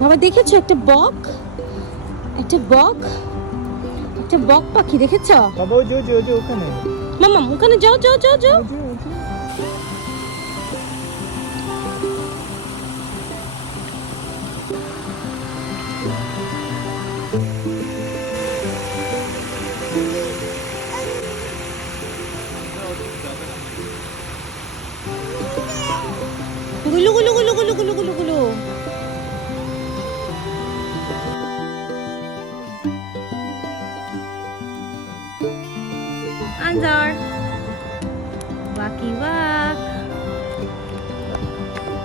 বাবা দেখেছো একটা বক, একটা বক, একটা বক পাখি দেখেছো? বাবা ওই যে ওখানে। মামা ওখানে যাও যাও যাও যাও। গুলু গুলু গুলু গুলু গুলু গুলু গুলু। আনজার